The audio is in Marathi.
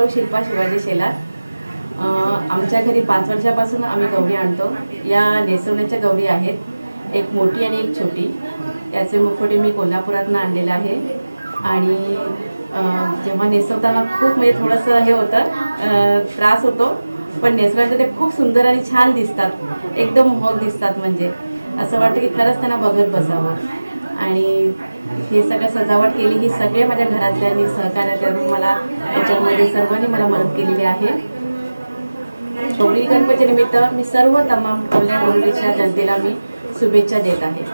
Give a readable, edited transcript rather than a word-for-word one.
सौ शिल्पा शिवाजी शेलार. आमच्या घरी 5 वर्षापासून आम्ही गौरी आणतो. या नेसवण्याच्या गौरी आहेत, एक मोठी आणि एक छोटी. याचे मुखवटे मी कोल्हापुरातून आणलेले आहे. आणि जेव्हा नेसवताना खूप म्हणजे थोडंसं हे होतं, त्रास होतो, पण नेसल्यानंतर ते खूप सुंदर आणि छान दिसतात, एकदम मोहक दिसतात. म्हणजे असं वाटतं की खरंच त्यांना बघत बसावं. आणि हे सगळं सजावट केली ही सगळे माझ्या घरातल्यांनी सहकार्य करून मला याच्यामध्ये सर्वांनी मला मदत केलेली आहे. गौरी गणपती निमित्त मी सर्व तमाम कल्याण डोंबिवलीच्या जनतेला मी शुभेच्छा देत आहे.